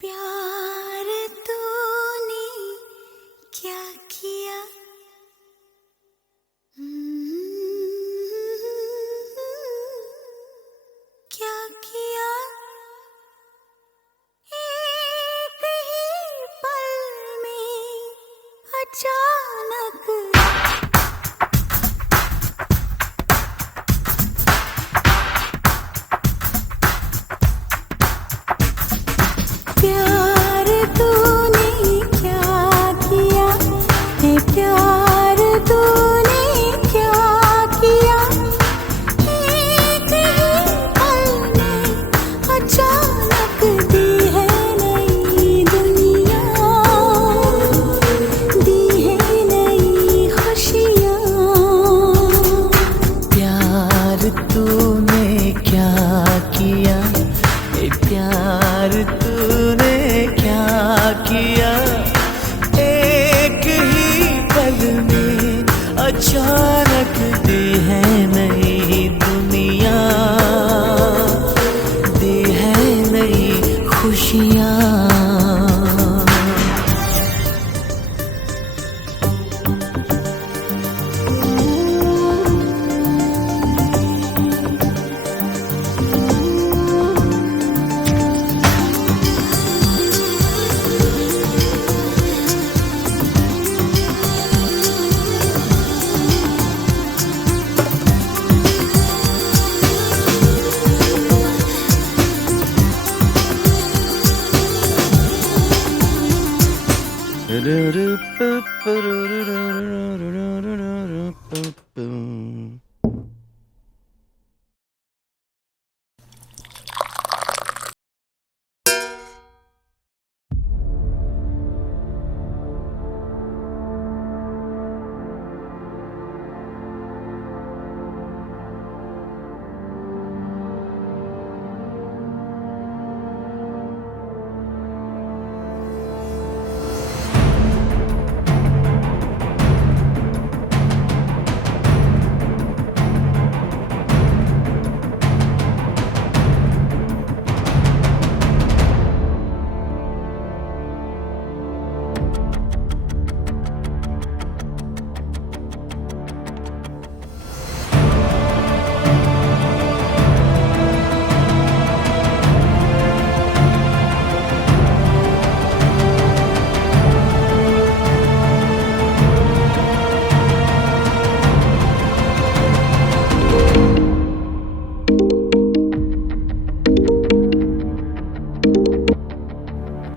प्यार तूने क्या किया। क्या किया। एक ही पल में अचानक प्यार तूने क्या किया। ये प्यार तूने क्या किया। एक ही पल में अचानक दी है नई दुनिया, दी है नई खुशियाँ। प्यार तूने क्या किया, ए प्यार तूने क्या किया। एक ही पल में अचानक दी है नई दुनिया, दी है नई खुशियाँ।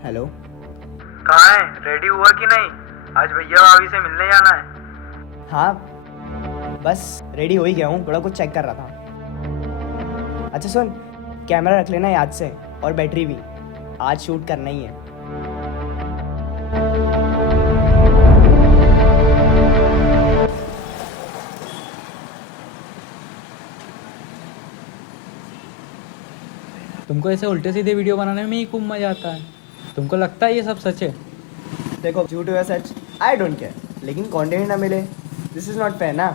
हेलो। कहाँ है? रेडी हुआ कि नहीं? आज भैया भाभी से मिलने जाना है। हाँ बस रेडी हो ही गया हूँ, थोड़ा कुछ चेक कर रहा था। अच्छा सुन, कैमरा रख लेना याद से, और बैटरी भी। आज शूट करना ही है। तुमको ऐसे उल्टे सीधे वीडियो बनाने में ही खूब मजा आता है। तुमको लगता है ये सब सच है? देखो, झूठ या सच आई डोंट केयर, लेकिन कंटेंट ना मिले, दिस इज नॉट फेयर ना।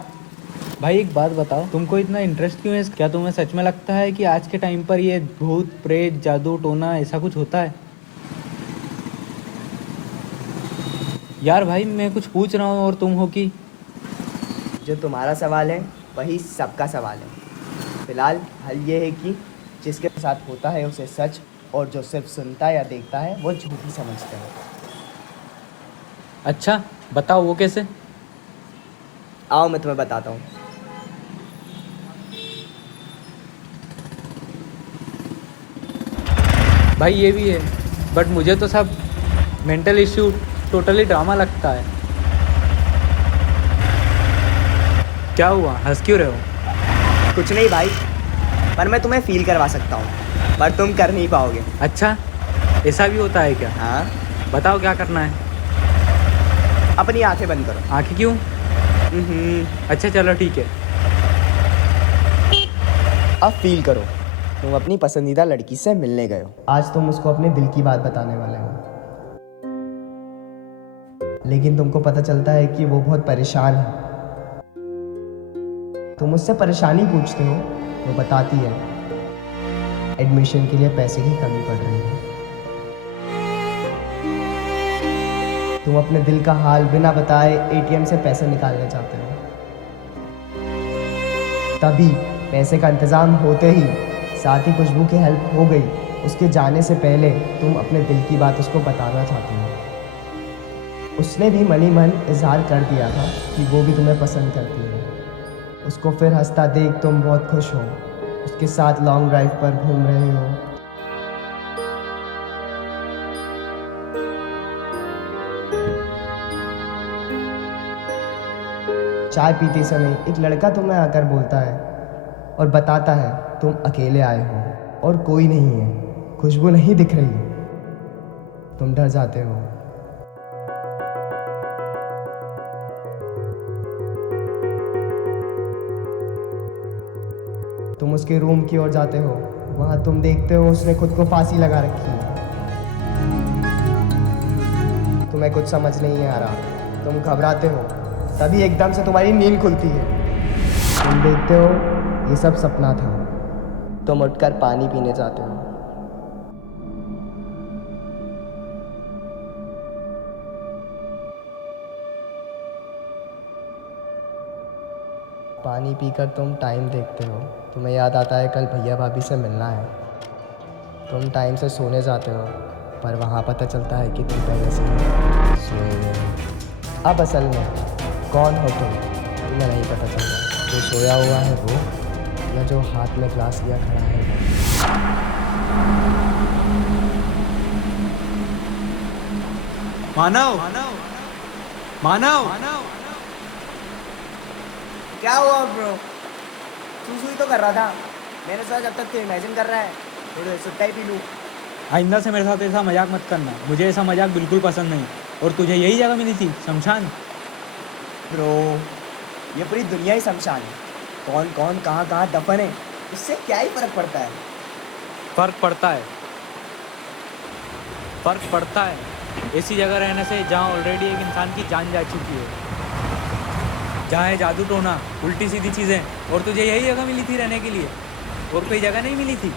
भाई एक बात बताओ, तुमको इतना इंटरेस्ट क्यों है? क्या तुम्हें सच में लगता है कि आज के टाइम पर ये भूत प्रेत जादू टोना ऐसा कुछ होता है? यार भाई मैं कुछ पूछ रहा हूँ और तुम हो कि जो तुम्हारा सवाल है वही सबका सवाल है। फिलहाल हल ये है कि जिसके साथ होता है उसे सच, और जो सिर्फ सुनता या देखता है वो झूठ ही समझते हैं। अच्छा बताओ वो कैसे? आओ मैं तुम्हें बताता हूँ। भाई ये भी है, बट मुझे तो सब मेंटल इश्यू टोटली ड्रामा लगता है। क्या हुआ, हंस क्यों रहे हो? कुछ नहीं भाई, पर मैं तुम्हें फील करवा सकता हूँ, पर तुम कर नहीं पाओगे। अच्छा ऐसा भी होता है क्या? हाँ, बताओ क्या करना है। अपनी आंखें बंद करो। आंखें क्यों? अच्छा चलो ठीक है। अब फील करो, तुम अपनी पसंदीदा लड़की से मिलने गए हो। आज तुम उसको अपने दिल की बात बताने वाले हो, लेकिन तुमको पता चलता है कि वो बहुत परेशान है। तुम उससे परेशानी पूछते हो, वो बताती है एडमिशन के लिए पैसे की कमी पड़ रही है। तुम अपने दिल का हाल बिना बताए एटीएम से पैसे निकालने चाहते हो। तभी पैसे का इंतज़ाम होते ही साथ ही खुशबू की हेल्प हो गई। उसके जाने से पहले तुम अपने दिल की बात उसको बताना चाहती हो। उसने भी मनी मन इजहार कर दिया था कि वो भी तुम्हें पसंद करती है। उसको फिर हंसता देख तुम बहुत खुश हो। उसके साथ लॉन्ग ड्राइव पर घूम रहे हो। चाय पीते समय एक लड़का तुम्हें आकर बोलता है और बताता है तुम अकेले आए हो और कोई नहीं है, खुशबू नहीं दिख रही। तुम डर जाते हो। तुम उसके रूम की ओर जाते हो। वहां तुम देखते हो उसने खुद को फांसी लगा रखी है। तुम्हें कुछ समझ नहीं आ रहा। तुम घबराते हो। तभी एकदम से तुम्हारी नींद खुलती है। तुम देखते हो ये सब सपना था। तुम उठकर पानी पीने जाते हो। पानी पीकर तुम टाइम देखते हो। तुम्हें याद आता है कल भैया भाभी से मिलना है। तुम टाइम से सोने जाते हो, पर वहाँ पता चलता है कि तुम पहले से ही सोए हुए हो। अब असल में कौन हो तुम तुम्हें नहीं पता चलता। जो सोया हुआ है वो, या जो हाथ में ग्लास लिया खड़ा है वो। मानव मानव मानव क्या हुआ ब्रो? तू सुई तो कर रहा था। मैंने सोचा जब तक तू इमेजिन कर रहा है थोड़ी सुट्टा ही पी लूँ। आइंदा से मेरे साथ ऐसा मजाक मत करना। मुझे ऐसा मजाक बिल्कुल पसंद नहीं। और तुझे यही जगह मिली थी, शमशान? ब्रो ये पूरी दुनिया ही शमशान है। कौन कौन कहाँ कहाँ दफन है, इससे क्या ही फर्क पड़ता है। फर्क पड़ता है, फर्क पड़ता है ऐसी जगह रहने से जहाँ ऑलरेडी एक इंसान की जान जा चुकी है, जहाँ है जादू टोना, उल्टी सीधी चीज़ें। और तुझे यही जगह मिली थी रहने के लिए, और कोई जगह नहीं मिली थी।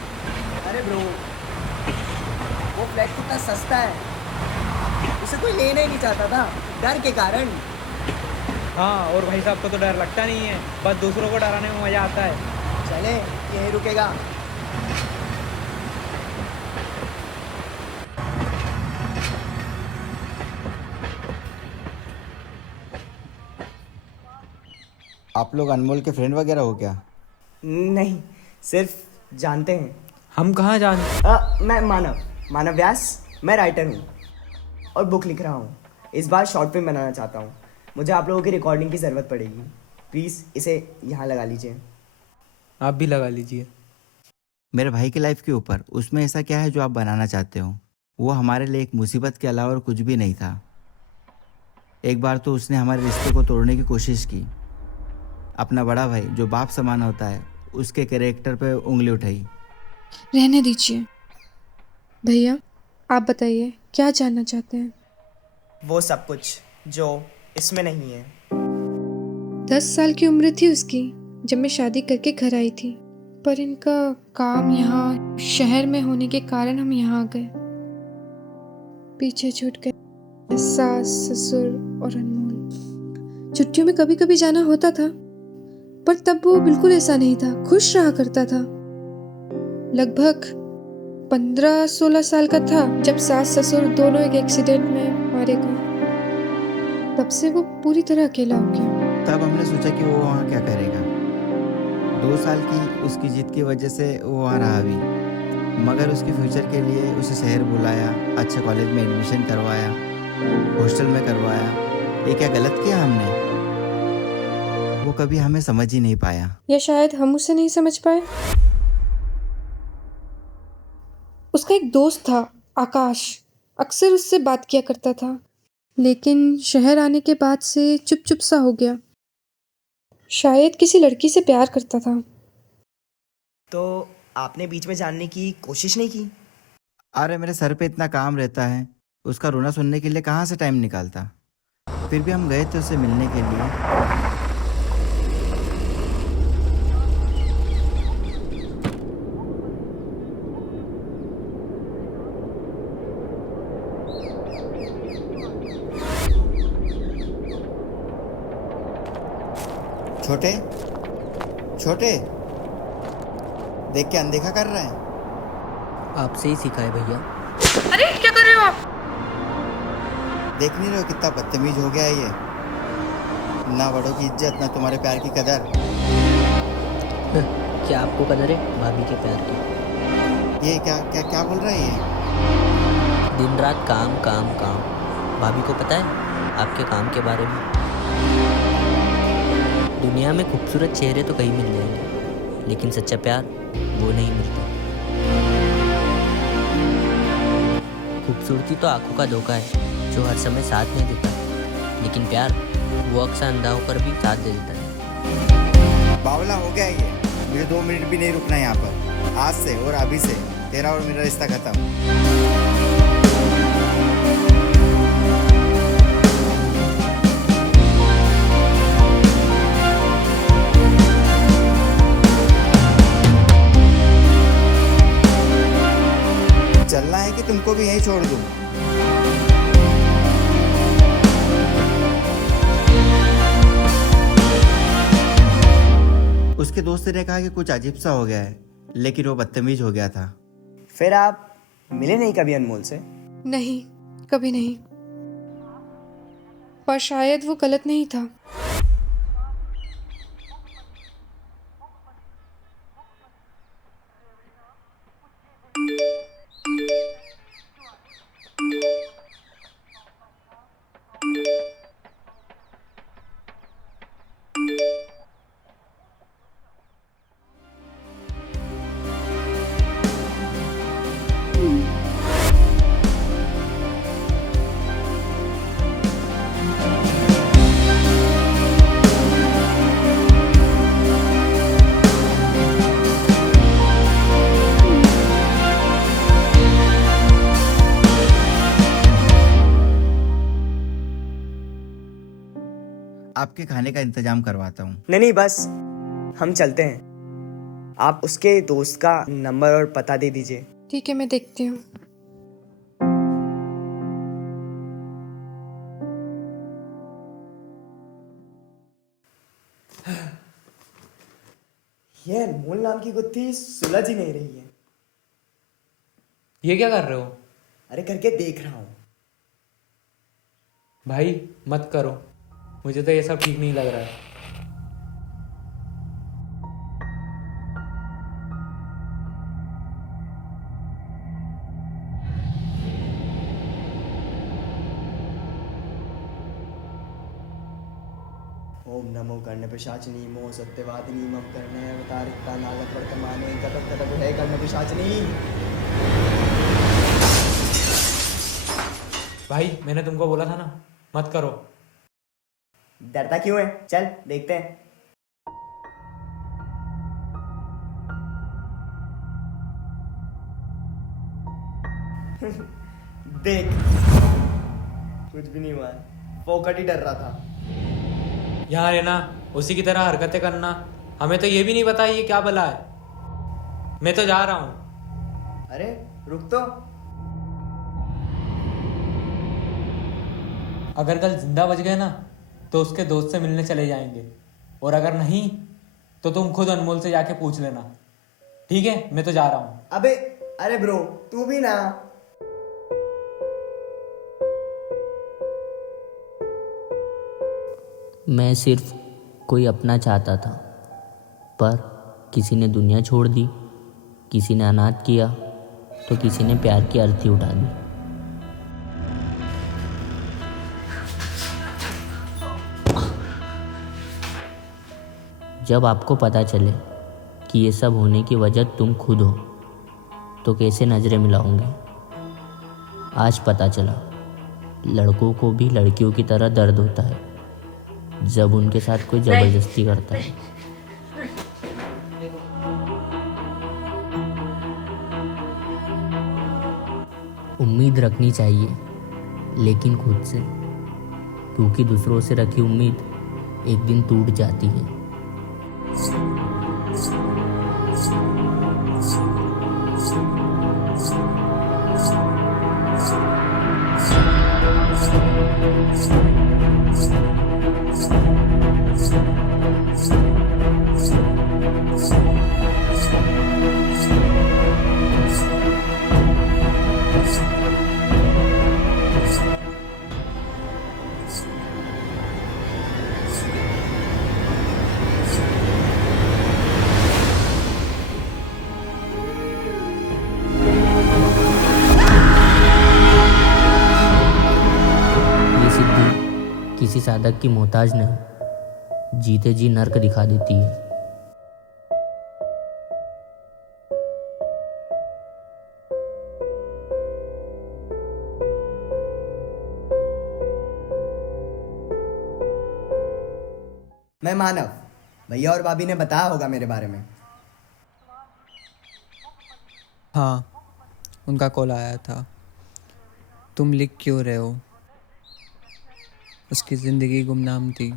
अरे ब्रो वो फ्लैट कितना सस्ता है, उसे कोई लेना ही नहीं चाहता था डर के कारण। हाँ, और भाई साहब को तो डर लगता नहीं है, बस दूसरों को डराने में मज़ा आता है। चले यही रुकेगा। आप लोग अनमोल के फ्रेंड वगैरह हो क्या? नहीं, सिर्फ जानते हैं। हम कहाँ जान मैं मानव व्यास। मैं राइटर हूँ और बुक लिख रहा हूँ। इस बार शॉर्ट फिल्म बनाना चाहता हूँ। मुझे आप लोगों की रिकॉर्डिंग की ज़रूरत पड़ेगी। प्लीज़ इसे यहाँ लगा लीजिए। आप भी लगा लीजिए। मेरे भाई की लाइफ के ऊपर, उसमें ऐसा क्या है जो आप बनाना चाहते हो? वो हमारे लिए एक मुसीबत के अलावा और कुछ भी नहीं था। एक बार तो उसने हमारे रिश्ते को तोड़ने की कोशिश की। अपना बड़ा भाई जो बाप समान होता है, उसके कैरेक्टर पे उंगली उठाई। रहने दीजिए भैया, आप बताइए क्या जानना चाहते हैं? वो सब कुछ जो इसमें नहीं है। 10 साल की उम्र थी उसकी जब मैं शादी करके घर आई थी, पर इनका काम यहाँ शहर में होने के कारण हम यहाँ आ गए। पीछे छूट गए सास, ससुर और अनमोल। छुट्टियों में कभी कभी जाना होता था, पर तब वो बिल्कुल ऐसा नहीं था, खुश रहा करता था। लगभग 15-16 साल का था जब सास ससुर दोनों एक एक्सीडेंट में मारे गए। तब से वो पूरी तरह अकेला हो गया। तब हमने सोचा कि वो वहाँ क्या करेगा। 2 साल की उसकी जिद की वजह से वो वहाँ रहा भी, मगर उसके फ्यूचर के लिए उसे शहर बुलाया, अच्छे कॉलेज में एडमिशन करवाया, हॉस्टल में करवाया। ये क्या गलत किया हमने? वो कभी हमें समझ ही नहीं पाया। या शायद हम उसे नहीं समझ पाए। उसका एक दोस्त था आकाश, अक्सर उससे बात किया करता था, लेकिन शहर आने के बाद से चुप चुप सा हो गया। शायद किसी लड़की से प्यार करता था। तो आपने बीच में जानने की कोशिश नहीं की? अरे मेरे सर पे इतना काम रहता है, उसका रोना सुनने के लिए कहाँ से टाइम निकालता। फिर भी हम गए थे उससे मिलने के लिए। छोटे छोटे, देख के अनदेखा कर रहा है। आपसे ही सीखा है भैया। अरे क्या कर रहे हो आप? देख नहीं रहे हो कितना बदतमीज हो गया है ये। ना बड़ों की इज्जत, ना तुम्हारे प्यार की कदर। क्या आपको कदर है भाभी के प्यार की? ये क्या क्या क्या बोल रहा है ये? दिन रात काम काम काम। भाभी को पता है आपके काम के बारे में? दुनिया में खूबसूरत चेहरे तो कहीं मिल जाएंगे, लेकिन सच्चा प्यार वो नहीं मिलता। खूबसूरती तो आंखों का धोखा है जो हर समय साथ नहीं देता, लेकिन प्यार वो अक्सर अंधा होकर भी साथ दे देता है। बावला हो गया ये। मुझे 2 मिनट भी नहीं रुकना यहाँ पर। आज से और अभी से तेरा और मेरा रिश्ता खत्म। चलना है कि तुमको भी यहीं छोड़ दूँ? उसके दोस्त ने कहा कि कुछ अजीब सा हो गया है, लेकिन वो बदतमीज हो गया था। फिर आप मिले नहीं कभी अनमोल से? नहीं, कभी नहीं। पर शायद वो गलत नहीं था। आपके खाने का इंतजाम करवाता हूँ। नहीं बस हम चलते हैं। आप उसके दोस्त का नंबर और पता दे दीजिए। ठीक है, मैं देखती हूँ। ये अनमोल नाम की गुत्थी सुलझ ही नहीं रही है। ये क्या कर रहे हो अरे करके देख रहा हूँ। भाई? मत करो, मुझे तो ये सब ठीक नहीं लग रहा है। ओम नमो कर्ण पिशाचिनी मो सत्यवादिनी मम कर्ण अवतारिता नालक वर्तमाने कटक कटक है कर्ण पिशाचिनी। भाई मैंने तुमको बोला था ना, मत करो। डरता क्यों है? चल देखते हैं। देख, कुछ भी नहीं हुआ है। फोकट ही डर रहा था। यहाँ रहना, उसी की तरह हरकतें करना, हमें तो ये भी नहीं पता ये क्या भला है। मैं तो जा रहा हूँ। अरे रुक तो। अगर कल जिंदा बच गए ना तो उसके दोस्त से मिलने चले जाएंगे, और अगर नहीं तो तुम खुद अनमोल से जाके पूछ लेना। ठीक है, मैं तो जा रहा हूँ। अबे अरे ब्रो, तू भी ना। मैं सिर्फ कोई अपना चाहता था, पर किसी ने दुनिया छोड़ दी, किसी ने अनाथ किया, तो किसी ने प्यार की अर्थी उठा दी। जब आपको पता चले कि ये सब होने की वजह तुम खुद हो, तो कैसे नजरें मिलाओगे? आज पता चला, लड़कों को भी लड़कियों की तरह दर्द होता है जब उनके साथ कोई जबरदस्ती करता है। उम्मीद रखनी चाहिए, लेकिन खुद से, क्योंकि दूसरों से रखी उम्मीद एक दिन टूट जाती है। साधक की मोहताज नहीं, जीते जी नर्क दिखा देती है। मैं मानव, भैया और भाभी ने बताया होगा मेरे बारे में। हाँ, उनका कॉल आया था। तुम लिख क्यों रहे हो? उसकी ज़िंदगी गुमनाम थी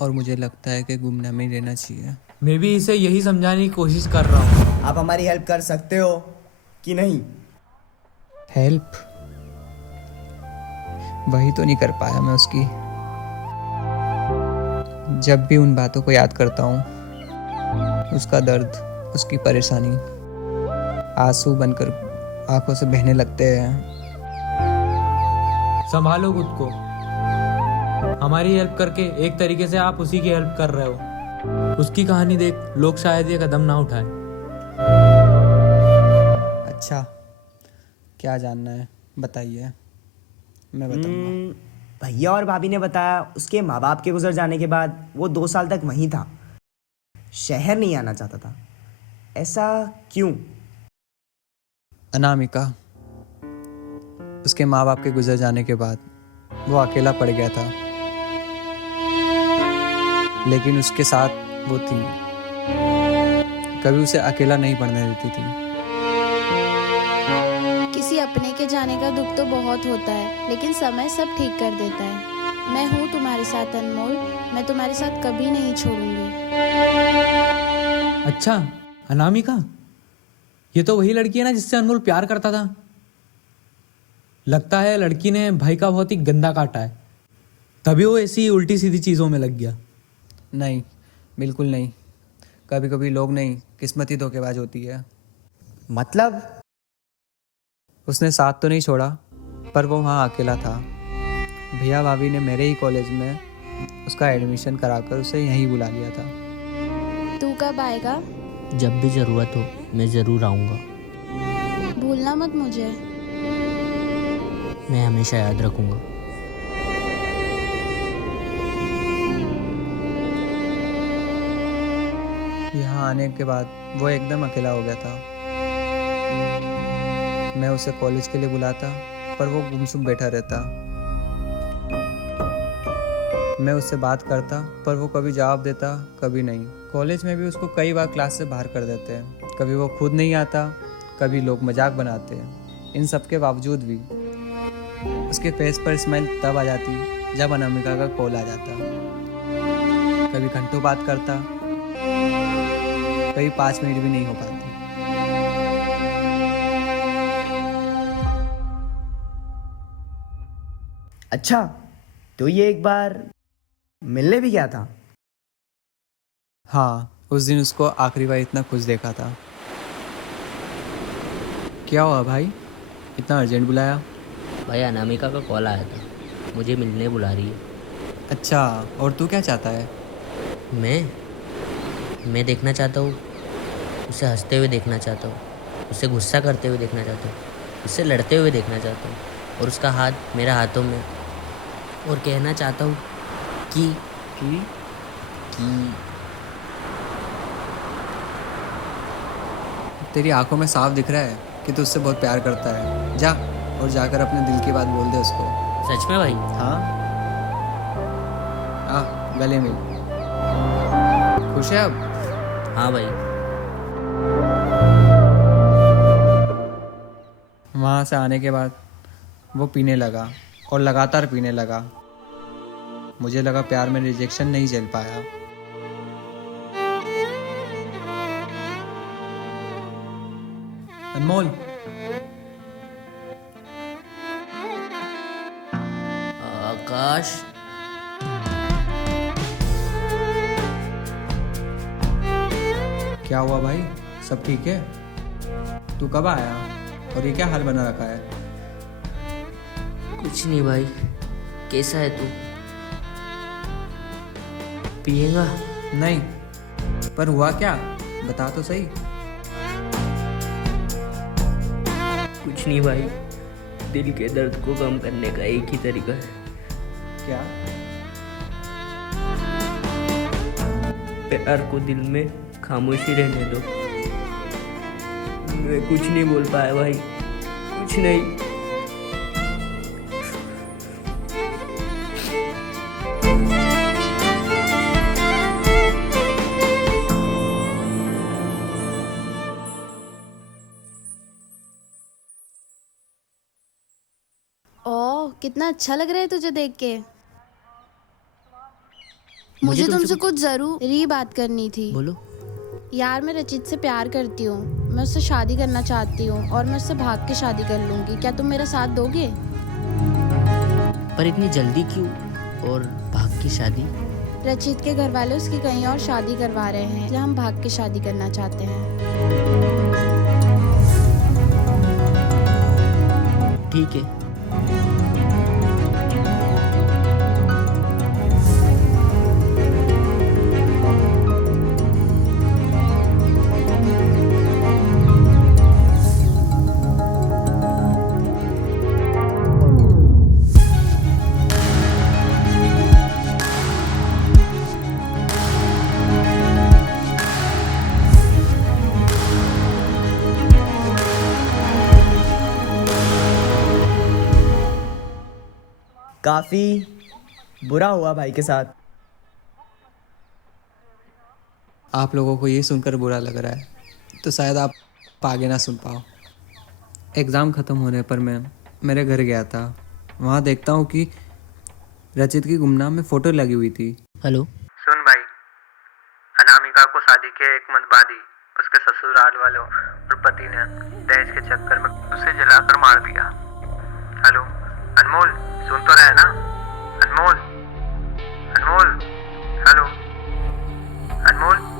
और मुझे लगता है कि गुमनाम ही रहना चाहिए। मैं भी इसे यही समझाने की कोशिश कर रहा हूँ। आप हमारी हेल्प कर सकते हो कि नहीं? हेल्प? वही तो नहीं कर पाया मैं उसकी। जब भी उन बातों को याद करता हूँ, उसका दर्द, उसकी परेशानी आंसू बनकर आंखों से बहने लगते हैं। संभालो खुद को। हमारी हेल्प करके एक तरीके से आप उसी की हेल्प कर रहे हो। उसकी कहानी देख लोग शायद ये कदम ना उठाए। अच्छा, क्या जानना है बताइए, मैं बताऊंगा। भैया और भाभी ने बताया उसके माँ बाप के गुजर जाने के बाद वो 2 साल तक वहीं था, शहर नहीं आना चाहता था। ऐसा क्यों? अनामिका, उसके माँ बाप के गुजर जाने के बाद वो अकेला पड़ गया था, लेकिन उसके साथ वो थी, कभी उसे अकेला नहीं पड़ने देती थी। किसी अपने के जाने का दुख तो बहुत होता है, लेकिन समय सब ठीक कर देता है। मैं हूँ तुम्हारे साथ अनमोल, मैं तुम्हारे साथ कभी नहीं छोड़ूंगी। अच्छा, अनामिका, ये तो वही लड़की है ना जिससे अनमोल प्यार करता था। लगता है लड़की ने भाई का बहुत ही गंदा काटा है, तभी वो ऐसी उल्टी सीधी चीज़ों में लग गया। नहीं, बिल्कुल नहीं। कभी कभी लोग नहीं, किस्मत ही धोखेबाज होती है। मतलब? उसने साथ तो नहीं छोड़ा, पर वो वहाँ अकेला था। भैया भाभी ने मेरे ही कॉलेज में उसका एडमिशन कराकर उसे यहीं बुला लिया था। तू कब आएगा? जब भी ज़रूरत हो मैं ज़रूर आऊँगा। भूलना मत मुझे। मैं हमेशा याद रखूँगा। यहाँ आने के बाद वो एकदम अकेला हो गया था। मैं उसे कॉलेज के लिए बुलाता, पर वो गुमसुम बैठा रहता। मैं उससे बात करता, पर वो कभी जवाब देता, कभी नहीं। कॉलेज में भी उसको कई बार क्लास से बाहर कर देते हैं। कभी वो खुद नहीं आता, कभी लोग मजाक बनाते हैं। इन सब के बावजूद भी उसके फेस पर स्माइल तब आ जाती जब अनामिका का कॉल आ जाता। कभी घंटों बात करता, कभी 5 मिनट भी नहीं हो पाती। अच्छा, तो ये एक बार मिलने भी गया था? हाँ, उस दिन उसको आखिरी बार इतना खुश देखा था। क्या हुआ भाई, इतना अर्जेंट बुलाया? भाई अनामिका का कॉल आया था, मुझे मिलने बुला रही है। अच्छा, और तू क्या चाहता है? मैं देखना चाहता हूँ उसे हंसते हुए देखना चाहता हूँ, उसे गुस्सा करते हुए देखना चाहता हूँ, उससे लड़ते हुए देखना चाहता हूँ, और उसका हाथ मेरे हाथों में, और कहना चाहता हूँ कि तेरी आंखों में साफ दिख रहा है कि तू उससे बहुत प्यार करता है। जा और जाकर अपने दिल की बात बोल दे उसको। सच में भाई? हाँ, आ गले मिल। खुश है अब? हाँ भाई। वहाँ से आने के बाद वो पीने लगा और लगातार पीने लगा। मुझे लगा प्यार में रिजेक्शन नहीं झेल पाया। अनमोल, आकाश, क्या हुआ भाई, सब ठीक है? तू कब आया और ये क्या हाल बना रखा है? कुछ नहीं भाई, कैसा है तू? पिएगा? नहीं, पर हुआ क्या, बता तो सही। कुछ नहीं भाई, दिल के दर्द को कम करने का एक ही तरीका है। क्या? प्यार को दिल में खामोशी रहने दो। मैं कुछ नहीं बोल पाया भाई, कुछ नहीं। ओह, कितना अच्छा लग रहा है तुझे देख के। मुझे मुझे तुमसे तुमसे कुछ जरूरी बात करनी थी। बोलो। यार, मैं रचित से प्यार करती हूँ। मैं उससे शादी करना चाहती हूँ और मैं उससे भाग के शादी कर लूँगी। क्या तुम मेरा साथ दोगे? पर इतनी जल्दी क्यों और भाग की शादी? रचित के घर वाले उसकी कहीं और शादी करवा रहे हैं, इसलिए हम भाग के शादी करना चाहते हैं। ठीक है। काफ़ी बुरा हुआ भाई के साथ। आप लोगों को ये सुनकर बुरा लग रहा है तो शायद आप आगे ना सुन पाओ। एग्ज़ाम ख़त्म होने पर मैं मेरे घर गया था। वहाँ देखता हूँ कि रचित की गुमनाम में फ़ोटो लगी हुई थी। हेलो। सुन भाई, अनामिका को शादी के एक मंथ बाद ही उसके ससुराल वालों और पति ने दहेज के चक्कर में उसे जलाकर मार दिया। हेलो अनमोल, सुन तो रहे ना? अनमोल, अनमोल, हेलो अनमोल।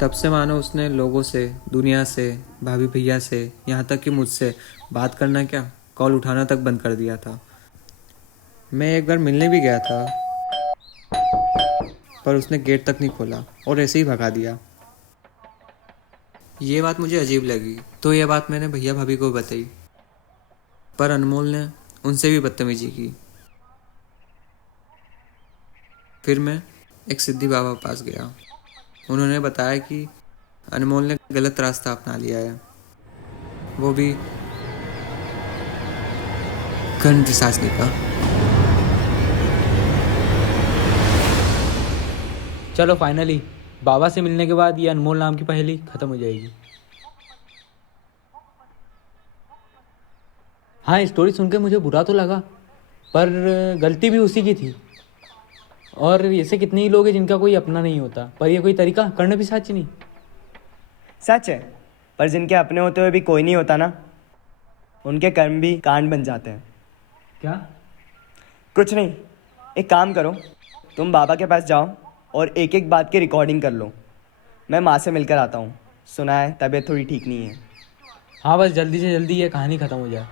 तब से मानो उसने लोगों से, दुनिया से, भाभी भैया से, यहाँ तक कि मुझसे बात करना क्या, कॉल उठाना तक बंद कर दिया था। मैं एक बार मिलने भी गया था पर उसने गेट तक नहीं खोला और ऐसे ही भगा दिया। ये बात मुझे अजीब लगी तो यह बात मैंने भैया भाभी को बताई, पर अनमोल ने उनसे भी बदतमीजी की। फिर मैं एक सिद्धि बाबा के पास गया। उन्होंने बताया कि अनमोल ने गलत रास्ता अपना लिया है, वो भी कर्ण पिशाचनी का। चलो फाइनली बाबा से मिलने के बाद ये अनमोल नाम की पहेली खत्म हो जाएगी। हाँ, स्टोरी सुनकर मुझे बुरा तो लगा पर गलती भी उसी की थी। और ऐसे कितने ही लोग हैं जिनका कोई अपना नहीं होता, पर ये कोई तरीका करने भी सच नहीं। सच है, पर जिनके अपने होते हुए भी कोई नहीं होता ना, उनके कर्म भी कांड बन जाते हैं। क्या? कुछ नहीं, एक काम करो, तुम बाबा के पास जाओ और एक एक बात की रिकॉर्डिंग कर लो। मैं माँ से मिलकर आता हूँ। सुना है तबीयत थोड़ी ठीक नहीं है। हाँ बस जल्दी से जल्दी ये कहानी ख़त्म हो जाए।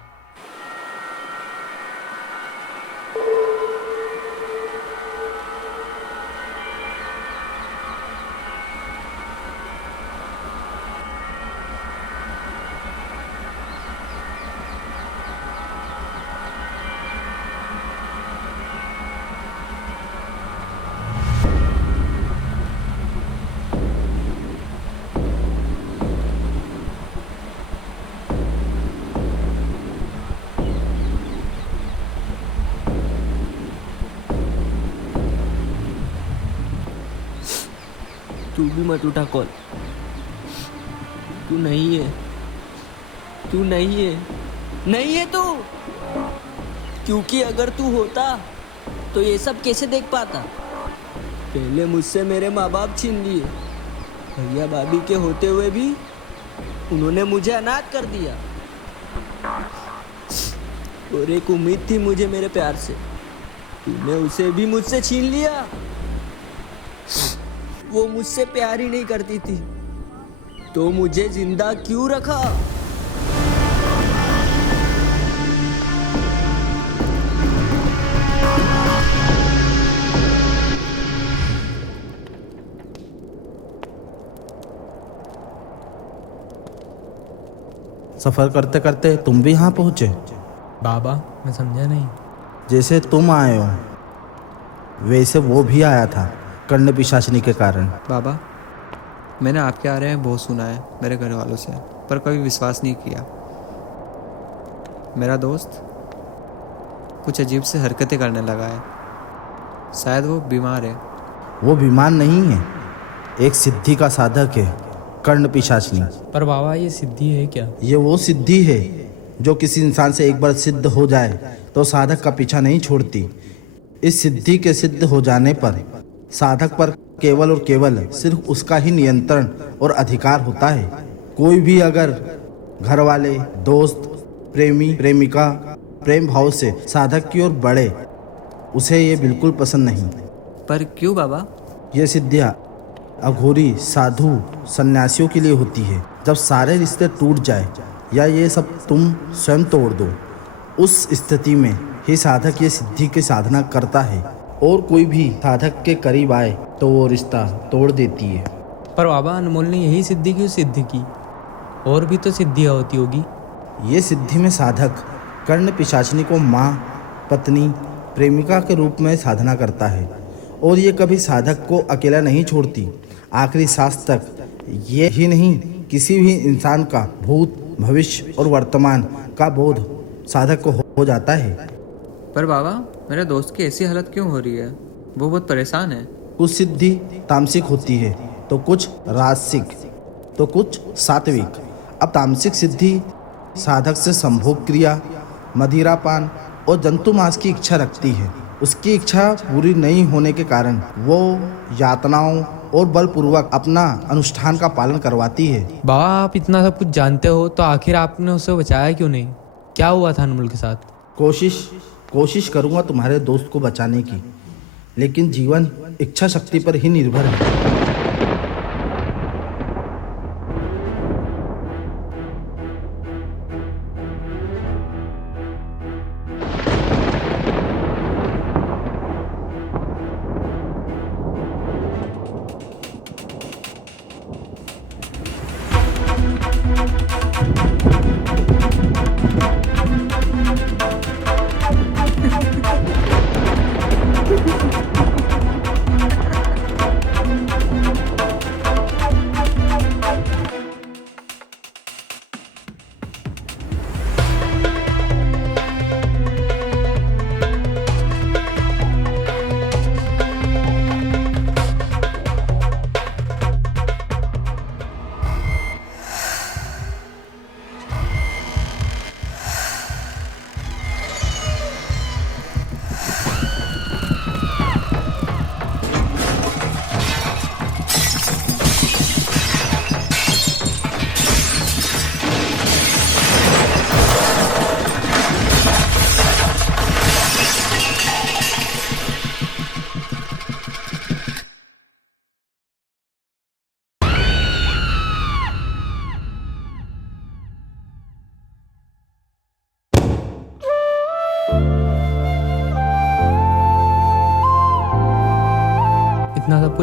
तू भी मत उठा कॉल। तू नहीं है, तू नहीं है, नहीं है तू। क्योंकि अगर तू होता तो ये सब कैसे देख पाता। पहले मुझसे मेरे माँ बाप छीन लिए, भैया भाभी के होते हुए भी उन्होंने मुझे अनाथ कर दिया। और एक उम्मीद थी मुझे मेरे प्यार से, तूने उसे भी मुझसे छीन लिया। वो मुझसे प्यार ही नहीं करती थी तो मुझे जिंदा क्यों रखा। सफ़र करते करते तुम भी यहाँ पहुँचे। बाबा मैं समझा नहीं। जैसे तुम आए हो वैसे वो भी आया था कर्ण पिशाचिनी के कारण। बाबा मैंने आपके आ रहे हैं बहुत सुना है मेरे घर वालों से, पर कभी विश्वास नहीं किया। मेरा दोस्त कुछ अजीब से हरकतें करने लगा है, शायद वो बीमार है। वो बीमार नहीं है, एक सिद्धि का साधक है, कर्ण पिशाचिनी। पर बाबा ये सिद्धि है क्या? ये वो सिद्धि है जो किसी इंसान से एक बार सिद्ध हो जाए तो साधक का पीछा नहीं छोड़ती। इस सिद्धि के सिद्ध हो जाने पर साधक पर केवल और केवल सिर्फ उसका ही नियंत्रण और अधिकार होता है। कोई भी अगर घर वाले, दोस्त, प्रेमी, प्रेमिका प्रेम भाव से साधक की ओर बढ़े, उसे ये बिल्कुल पसंद नहीं। पर क्यों बाबा? ये सिद्धियाँ अघोरी, साधु, सन्यासियों के लिए होती है। जब सारे रिश्ते टूट जाए या ये सब तुम स्वयं तोड़ दो, उस स्थिति में ही साधक ये सिद्धि की साधना करता है। और कोई भी साधक के करीब आए तो वो रिश्ता तोड़ देती है। पर बाबा अनमोल ने यही सिद्धि क्यों सिद्ध की? और भी तो सिद्धियाँ होती होगी। ये सिद्धि में साधक कर्ण पिशाचिनी को माँ, पत्नी, प्रेमिका के रूप में साधना करता है। और ये कभी साधक को अकेला नहीं छोड़ती, आखिरी सांस तक। ये ही नहीं, किसी भी इंसान का भूत, भविष्य और वर्तमान का बोध साधक को हो जाता है। पर बाबा मेरे दोस्त की ऐसी हालत क्यों हो रही है? वो बहुत परेशान है। कुछ सिद्धि तामसिक होती है तो कुछ राजसिक, तो कुछ सात्विक। अब तामसिक सिद्धि साधक से संभोग क्रिया, मदिरापान और जंतु मांस की इच्छा रखती है। उसकी इच्छा पूरी नहीं होने के कारण वो यातनाओं और बलपूर्वक अपना अनुष्ठान का पालन करवाती है। बाबा आप इतना सब कुछ जानते हो तो आखिर आपने उसे बचाया क्यों नहीं? क्या हुआ था अनमोल के साथ? कोशिश करूंगा तुम्हारे दोस्त को बचाने की, लेकिन जीवन इच्छा शक्ति पर ही निर्भर है।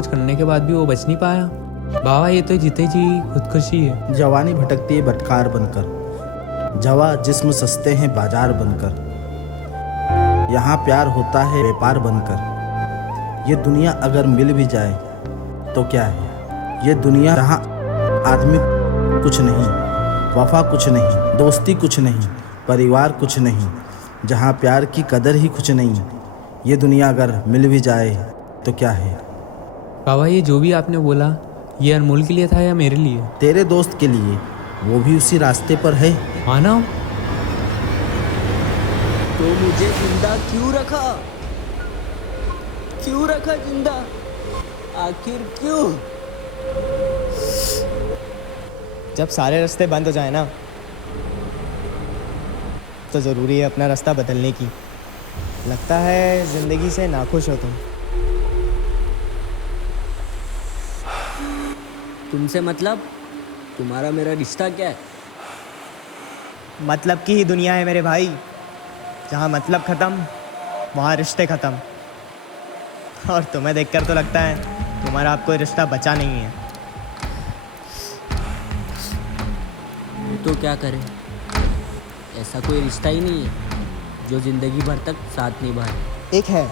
कुछ करने के बाद भी वो बच नहीं पाया। बाबा ये तो जीते जी खुदकुशी है। जवानी भटकती है बटकार बनकर, जवा जिस्म सस्ते हैं बाजार बनकर, यहाँ प्यार होता है व्यापार बनकर। ये दुनिया अगर मिल भी जाए तो क्या है, ये दुनिया जहाँ आदमी कुछ नहीं, वफा कुछ नहीं, दोस्ती कुछ नहीं, परिवार कुछ नहीं, जहाँ प्यार की कदर ही कुछ नहीं। ये दुनिया अगर मिल भी जाए तो क्या है। बाबा ये जो भी आपने बोला ये अनमोल के लिए था या मेरे लिए? तेरे दोस्त के लिए, वो भी उसी रास्ते पर है। माना तो मुझे जिंदा क्यों रखा, क्यों रखा जिंदा, आखिर क्यों? जब सारे रास्ते बंद हो जाए ना, तो ज़रूरी है अपना रास्ता बदलने की। लगता है ज़िंदगी से नाखुश हो तुम। तुमसे मतलब? तुम्हारा मेरा रिश्ता क्या है? मतलब की ही दुनिया है मेरे भाई, जहाँ मतलब ख़त्म वहाँ रिश्ते ख़त्म। और तुम्हें देखकर तो लगता है तुम्हारा अब कोई रिश्ता बचा नहीं है। तो क्या करें, ऐसा कोई रिश्ता ही नहीं है जो ज़िंदगी भर तक साथ निभाए। एक है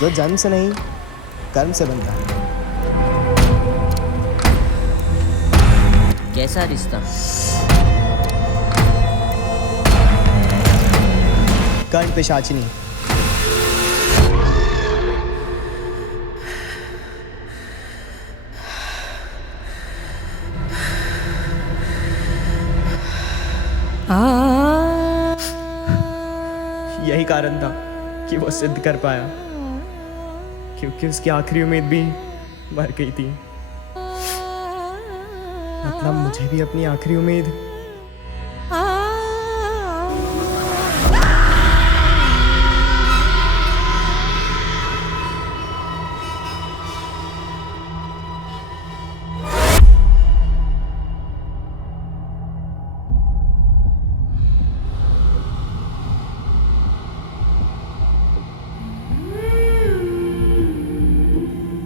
जो जन्म से नहीं कर्म से बनता है। कैसा रिश्ता? कर्ण पिशाचिनी। यही कारण था कि वो सिद्ध कर पाया, क्योंकि उसकी आखिरी उम्मीद भी मर गई थी। मतलब मुझे भी अपनी आखिरी उम्मीद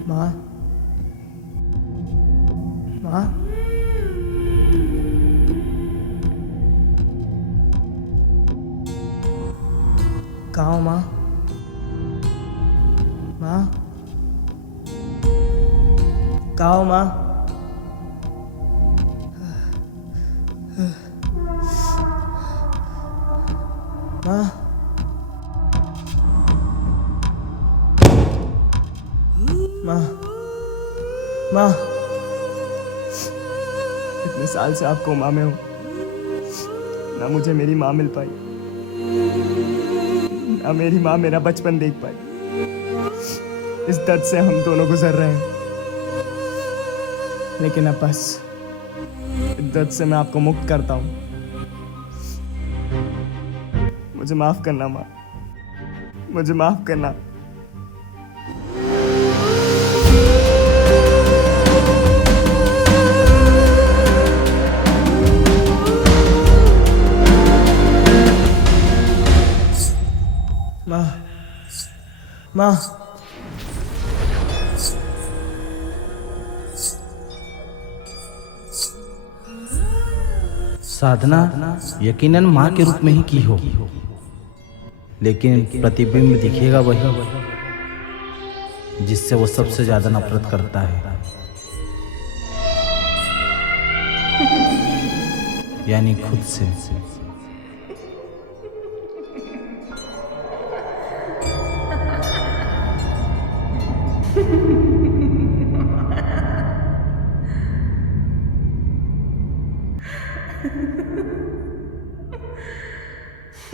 माँ, माँ, कहाँ हो माँ? माँ, कहाँ हो माँ? माँ, माँ, माँ, इतने साल से आप कोमा में हो, ना मुझे मेरी माँ मिल पाई, ना मेरी माँ मेरा बचपन देख पाई। इस दर्द से हम दोनों गुजर रहे हैं, लेकिन अब बस इस दर्द से मैं आपको मुक्त करता हूँ। मुझे माफ करना माँ, मुझे माफ करना। माँ, माँ, साधना यकीनन माँ के रूप में ही की हो, लेकिन प्रतिबिंब दिखेगा वही जिससे वो सबसे ज्यादा नफरत करता है, यानी खुद से।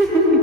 Ha ha ha.